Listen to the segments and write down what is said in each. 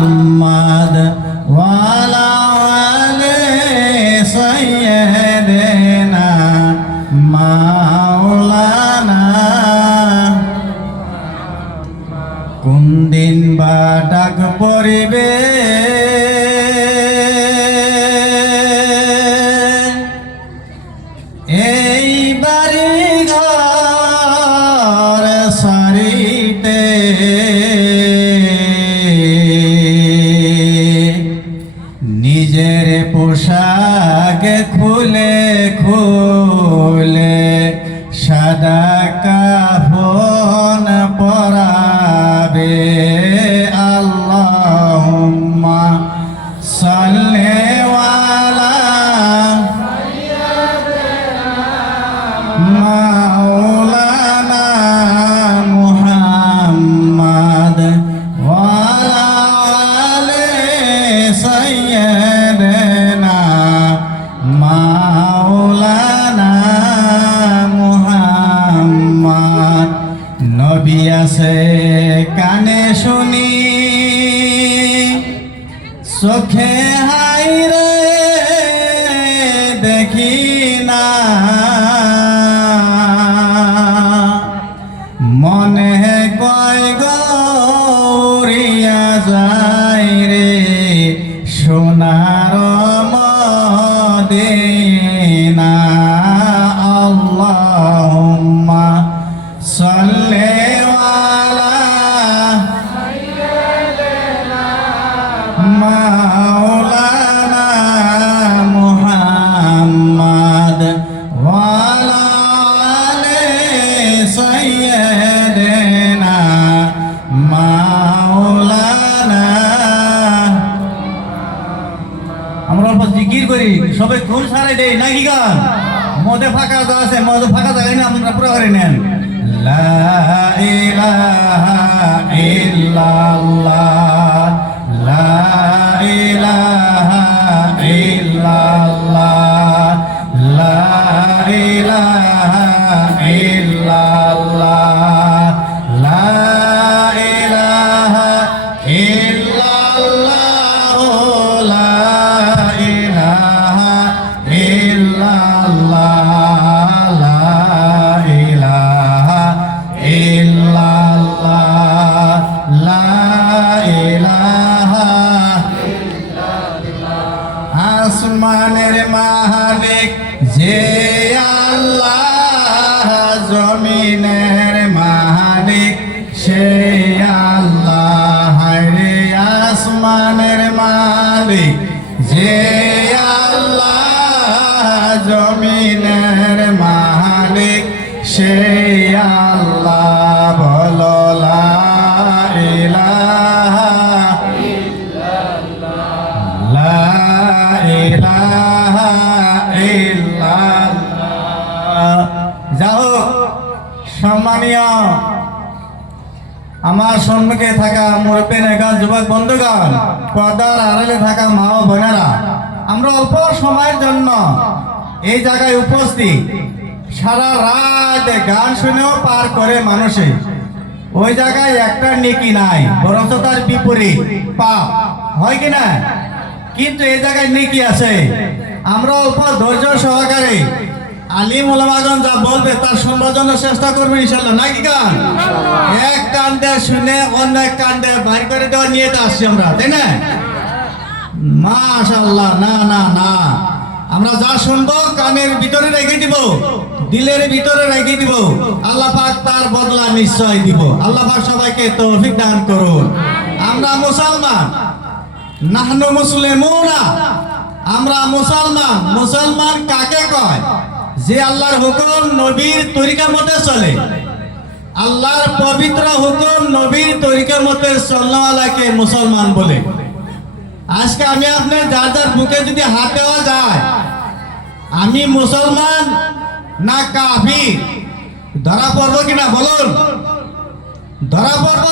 Oh. নবী আছে কানে শুনি চোখে হাইরে দেখি না। অল্প জিকির করি সবাই খুন সারাই দেই নাকি গান? মদে ফাঁকা যা আছে, মদে ফাঁকা জায়গায় না আপনারা পুরো করে নেন। লা ইলাহা ইল্লাল্লাহ, লা ইলাহা ইল্লাল্লাহ, লা ইলাহা ইল্লাল্লাহ। আসমানের মালিক যে আল্লাহ জমিনের মালিক সে আল্লাহ রে আসমানের মালিক যে সম্মুখে থাকা মুরব্বী নেগাল যুবক বন্ধুগণ পর্দার আড়ালে থাকা মা ও বোনেরা, আমরা অল্প সময়ের জন্য এই জায়গায় উপস্থিত। সারা রাত গান শুনেও পার করে মানুষে। ওই জায়গায় একটা নেকি নাই, বরঞ্চ তার বিপরীত পাপ হয় কি না? কিন্তু এই জায়গায় নেকি আছে। আমরা অল্প ধৈর্য সহকারে আলিম ওলামাগন যা বলবে তার শোনবার জন্য চেষ্টা করবে ইনশাল্লাহ। নাকি গান? এক কান্দে শুনে অন্য এক কান্দে বাইর করে দেওয়া নিয়ে তো আসছি আমরা তাই না? মাশাল্লাহ না না না। আমরা যা শুনব কানের ভিতরে রেখে দিব দিলের ভিতরে রেখে দিব। আল্লাহ পাক তার বদলা নিশ্চয় দিব। আল্লাহ পাক সবাইকে তৌফিক দান করুন। আমরা মুসলমান নাহনু মুসলিমুনা। আমরা মুসলমান মুসলমান কাকে কয়? যে আল্লাহর হুকুম নবীর তরিকা মতে চলে। আল্লাহর পবিত্র হুকুম নবীর তরিকার মতে চলনাওয়ালাকে মুসলমান বলে। আজকে আমি আপনার যার যার বুকে যদি হাত দেওয়া যায়, আমি মুসলমান না কাফি ধরা পড়ব কিনা বলুন? ধরা পড়ব।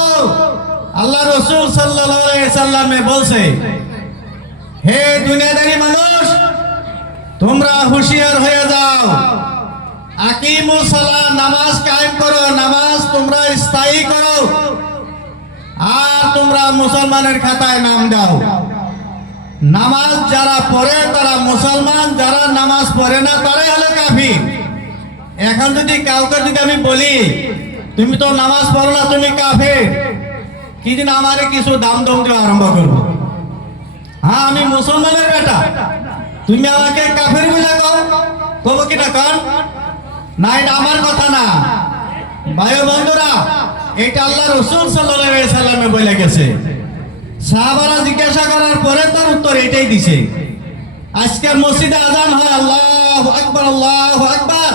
আল্লাহ রসুল সাল্লামে বলছে, হে দুনিয়াদারি মানুষ তোমরা হুঁশিয়ার হয়ে যাও। আকিমুস সালাহ, নামাজ কায়েম করো, নামাজ তোমরা স্থায়ী করো। আর তোমরা মুসলমানের খাতায় নাম দাও। নামাজ যারা পড়ে, তারা মুসলমান, যারা নামাজ পড়ে না তারাই হলো কাফি এখন যদি কাউকে যদি আমি বলি, তুমি তো নামাজ পড়ো না, তুমি কাফির, কি দিন আমারে কিছু দাম দম দেওয়া আরম্ভ করব? হ্যাঁ আমি মুসলমানের বেটা। তুমি আমাকে কাফের বলে কও কব কিনা কন না, এটা আমার কথা না। ভাই বন্ধুরা, এটা আল্লাহ রসুল সাল্লামে বলে গেছে। সাহাবারা জিজ্ঞাসা করার পরে তার উত্তর এটাই দিছে। আজকে মসজিদে আজান হয়, আল্লাহ আকবার আল্লাহ আকবার।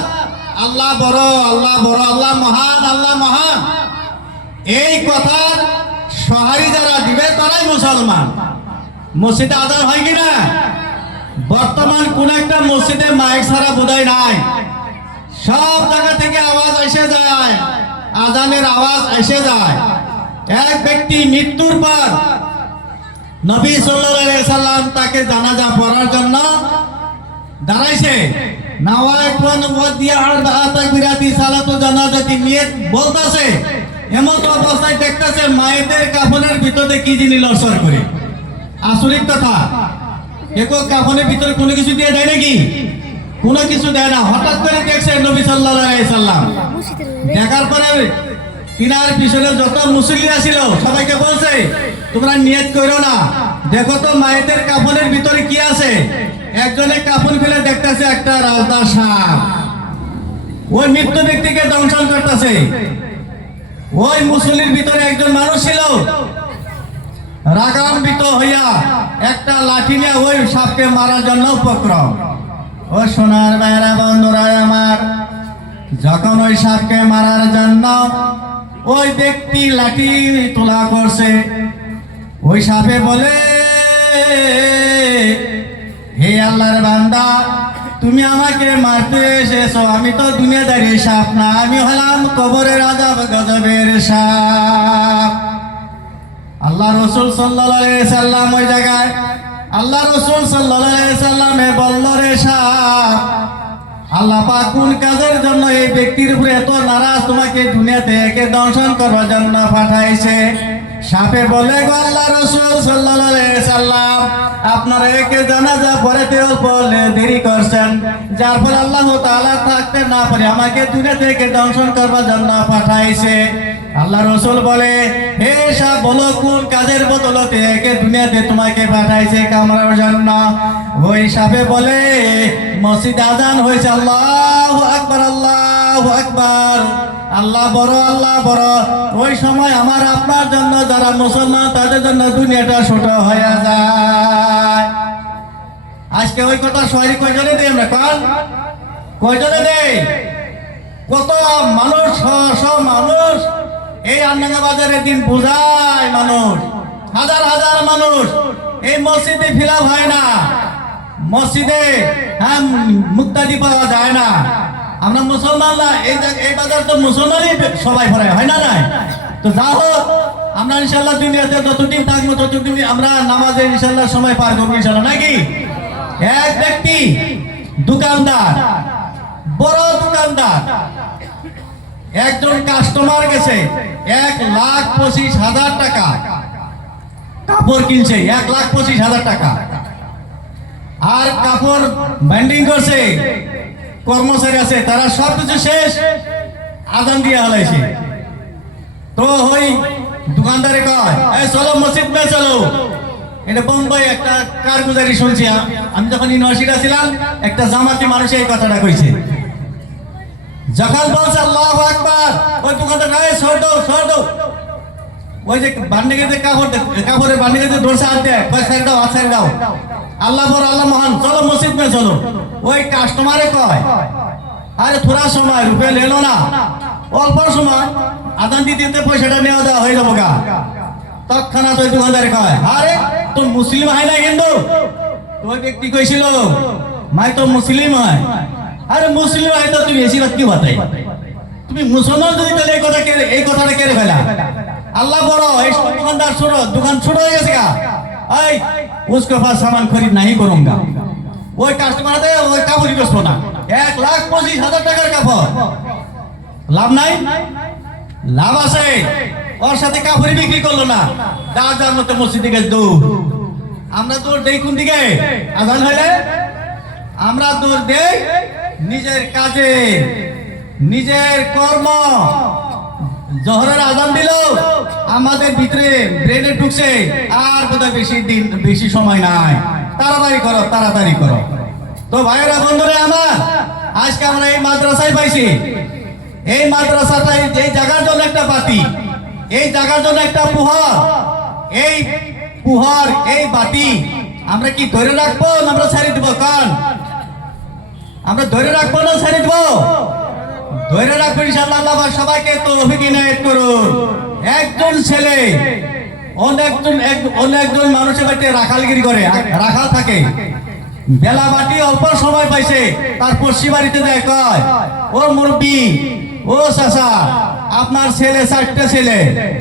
আল্লাহ বড় আল্লাহ বড়, আল্লাহ মহান আল্লাহ মহান। এই কথার সহারি যারা দিবে তারাই মুসলমান। মসজিদে আজান হয় কিনা বর্তমান কোন একটা মসজিদে মাইক ছাড়া বোধহয় নাই। সব জায়গা থেকে আওয়াজ এসে যায়, আজানের আওয়াজ এসে যায়। এক ব্যক্তি মৃত্যুর পর নবী সাল্লাম তাকে জানাজা পড়ার জন্য দাঁড়াইছে। নিয়ত বলতাছে অবস্থায় দেখতাছে মায়েদের কাফনের ভিতরে কি জিনিস লড়সড় করে। আসরিক কথা একো কাফনের ভিতরে কোনো কিছু দিয়ে দেয় নাকি? কোনো কিছু দেয় না। হঠাৎ করে দেখছে নবী সাল্লাম। দেখার পরে তিনার পিছনে যত মুসল্লি ছিল সবাইকে বলছে, তোমরা নিয়ত করো না। দেখো তো মায়েদের কাফনের ভিতরে কি আছে? একজনে কাফন ফেলে দেখতেছে একটা রাজদা সাপ। ওই মৃত্যু ব্যক্তিকে দংশন করতেছে। ওই মুসল্লির ভিতরে একজন মানুষ ছিল। রাগান্বিত হইয়া একটা লাঠি নিয়ে ওই সাপকে মারার জন্য উপক্রম। ও সোনার বেড়া বন্ধুরা আমার, যখন ওই সাপকে মারার জন্য ওই ব্যক্তি লাঠি তোলা করছে, ওই সাপে বলে, হে আল্লাহর বান্দা, তুমি আমাকে মারতে এসেছ, আমি তো দুনিয়াদারি সাপ না, আমি হলাম কবরের আজাব, গজবের সাপ। আল্লাহ রসুল সাল্লাম ওই জায়গায়, আল্লাহ রসুল সাল্লামে বলল, রে আল্লাহ পাক কোন কাজের জন্য এই ব্যক্তির উপরে এত নারাজ তোমাকে দুনিয়াতে একে দংশন করার জন্য পাঠাইছে? সাপে বলে গো আল্লাহ রসুল সাল্লাম, আপনারা একে জানাজা পড়াতে অল্প দেরি করছেন। যার ফলে আল্লাহ তাআলা থাকতে না পারে আমাকে দুনিয়া থেকে দংশন করবার জন্য পাঠাইছে। আল্লাহ রসুল বলে, হে সাপ বলো কোন কাজের বদলতে একে দুনিয়াতে তোমাকে পাঠাইছে কামড়ার জন্য? ওই সাপে বলে, মসজিদ আজান হয়েছে, আল্লাহ আকবার আল্লাহ আকবার। আল্লাহ বড় আল্লাহ বড়। ওই সময় আমার আপনার জন্য, যারা মুসলমান, তাদের জন্য দুনিয়াটা ছোট হয়ে যায়। আজকে ওই কথা সবাই কয়জনে দেই আমরা কাল কয়জনে দেই কত মানুষ শ মানুষ। এই বাজারে দিন বোঝায় মানুষ। হাজার হাজার মানুষ। এই মসজিদে ফিলাপ হয় না। মসজিদে হ্যাঁ মুক্তাদি পাওয়া যায় না। আমরা মুসলমানরা, এই এই বাজার তো মুসলমানই সবাই ভরে, হয় না নাই? তো যা হোক, আমরা ইনশাল্লাহ দুনিয়াতে যতদিন থাকব, ততদিন আমরা নামাজে ইনশাল্লাহ সময় পার করব ইনশাল্লাহ, নাকি? এক ব্যক্তি, দোকানদার, বড় দোকানদার একজন কাস্টমার গেছে, এক লাখ পঁচিশ হাজার টাকা। কাপড় কিনছে, এক লাখ পঁচিশ হাজার টাকা। আর কাপড় ব্যান্ডিং করছে, কর্মচারী আছে, তারা সব কিছু শেষ, আদান দিয়ে হালাইছে। তো ওই দোকানদারে কয়, এই চলো মসজিদ মে চলো। এটা বোম্বাই একটা কারগুজারি শুনছি, আমি যখন ইউনিভার্সিটি ছিলাম, একটা জামাতি মানুষ এই কথাটা কইছে। যখন বলছে, আল্লাহ আকবার। ওই দোকানটা সর দাও সর দাও ওই যে বান্ডিকে কাপড় কাপড়ের যে দোরসা হাত দেয়, কয় সাইড দাও, হাত সাইড দাও। আল্লাহ বড় আল্লাহ মহান, চলো মসজিদ মে চলো। ওই কাস্টমারে কয়, আরে থোড়া সময়, রুপে লেলো না। অল্প সময়, আদান দিতে দিতে পয়সাটা নেওয়া দেওয়া হয়ে যাব গা। তৎক্ষণাৎ ওই দোকানদারে কয়, আরে তো মুসলিম হয় না কিন্তু? ওই ব্যক্তি কইছিল, মাই তো মুসলিম হয়। আরে মুসলিম হয়তো তুমি এসি রাখতে পারতাই তুমি মুসলমান যদি তাহলে এই কথা কেড়ে এই কথাটা কেড়ে ফেলা? আল্লাহ বড় এই দোকানদার ছোট, দোকান ছোট হয়ে গেছে গা। এই উসকো পাস সামান খরিদ নাহি করুঙ্গা ওই কাস্টমারতে ওই কাপড় বেসবো না। এক লাখ পঁচিশ হাজার টাকার কাপড়। লাভ নাই? লাভ আছে। ওর সাথে কাপড় বিক্রি করল না। যার যার মতো মসজিদে গেছে দৌড়। আমরা দৌড় দেই কোন দিকে? আজান হইলে? আমরা দৌড় দেই নিজের কাজে, নিজের কর্ম। জহরের আজান দিল, আমাদের ভিতরে ব্রেনে ঢুকছে, আর বোধহয় বেশি দিন, বেশি সময় নাই। তাড়াতাড়ি করো তাড়াতাড়ি করো। তো ভাইয়েরা, বন্ধুরা আমার, আজকে আমরা এই মাদ্রাসায় পাইছি। এই মাদ্রাসাটা এই জায়গার জন্য একটা বাতি, এই জায়গার জন্য একটা পুহর। এই পুহর, এই বাতি, আমরা কি ধরে রাখব আমরা ছেড়ে দিব? কান আমরা ধরে রাখব না, ছেড়ে দিব। ধরে রাখব ইনশাআল্লাহ, আল্লাহ সবাইকে তো অভিনয় করুন। একজন ছেলে অনেকজন অনেকজন মানুষের বাড়িতে রাখালগিরি করে রাখাল থাকে। বেলা বাটি অল্প সময় পাইছে, তার পড়শি বাড়িতে কয়, ও মুরব্বী, ও চাচা, আপনার ছেলে চারটা ছেলে,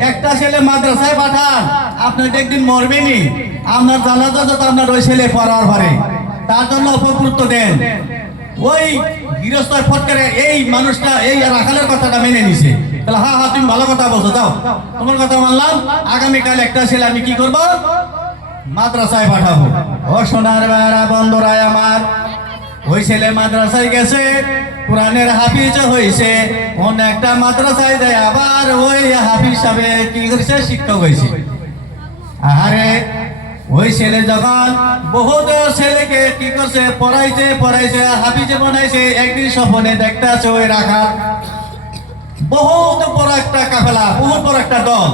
একটা ছেলে মাদ্রাসায় পাঠান আপনার একদিন মরবেনি আপনার জানাজা যত আপনার ওই ছেলে পড়ার পারে তার জন্য উপকৃত দেন। ওই গৃহস্থ ফট করে এই মানুষটা, এই রাখালের কথাটা মেনে নিছে। তাহলে হ্যাঁ হ্যাঁ তুমি ভালো কথা বলছো, যাও। তোমার কথা মানলাম। আগামীকাল একটা ছেলে আমি কি করব? মাদ্রাসায় পাঠাবো। ও সোনার বেড়া বন্ধুরায় আমার, ওই ছেলে মাদ্রাসায় গেছে, কোরআনের হাফিজ হয়েছে অনেকটা মাদ্রাসায় দেয় আবার ওই হাফিজ সাহেব কি করেছে? শিক্ষক হয়েছে আরে ওই ছেলে যখন বহুত ছেলেকে কি করছে? পড়াইছে পড়াইছে, হাফিজে বানাইছে, একদিন স্বপ্নে দেখতে আছে ওই রাখা বহুত বড় একটা কাফেলা, বহুত বড় একটা দল।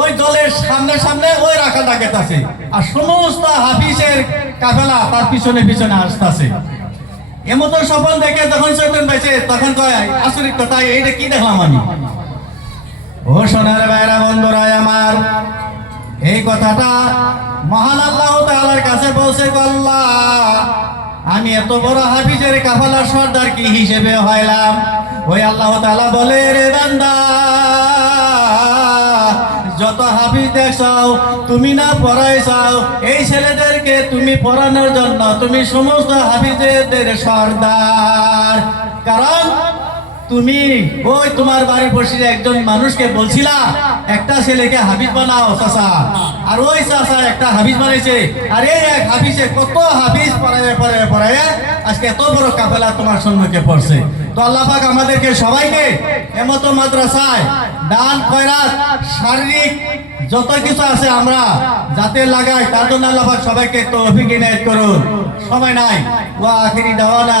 ওই দলের সামনে সামনে ওই রাখা ডাকেতাছে আর সমস্ত হাফিজের কাফেলা তার পিছনে পিছনে আসতেছে। এমতো স্বপ্ন দেখে যখন চৈতন পাইছে, তখন কয় আসরিক কথা এইটা কি দেখলাম আমি? ও সোনার ভাইরা বন্ধুরা আমার, এই কথাটা মহান আল্লাহ তাআলার কাছে বলছে আল্লাহ আমি এত বড় হাফিজের কাফালার সর্দার কি হিসেবে হইলাম? ওই আল্লাহ তাআলা বলে, রে বান্দা, যত হাফিজ দেখছাও, তুমি না পড়াইছাও, এই ছেলেদেরকে তুমি পড়ানোর জন্য তুমি সমস্ত হাফিজেদের সর্দার। কারণ তুমি, ওই তোমার বাড়ির পড়শি একজন মানুষকে বলছিলা, একটা ছেলেকে হাবিজ বানাও চাষা আর ওই চাষা একটা হাবিজ বানাইছে আর এই এক হাবিজে কত হাবিজ পড়ায় পড়ায় পড়ায় আজকে এত বড় কাফেলা তোমার সম্মুখে পড়ছে। তো আল্লাহ পাক আমাদেরকে সবাইকে এমতো মাদ্রাসায় দান খয়রাত, শারীরিক যত কিছু আছে আমরা যাতে লাগাই, তার জন্য আল্লাহ পাক সবাইকে তৌফিক ইনায়েত করুন। সময় নাই। ওয়া আখিরি দাওয়ানা।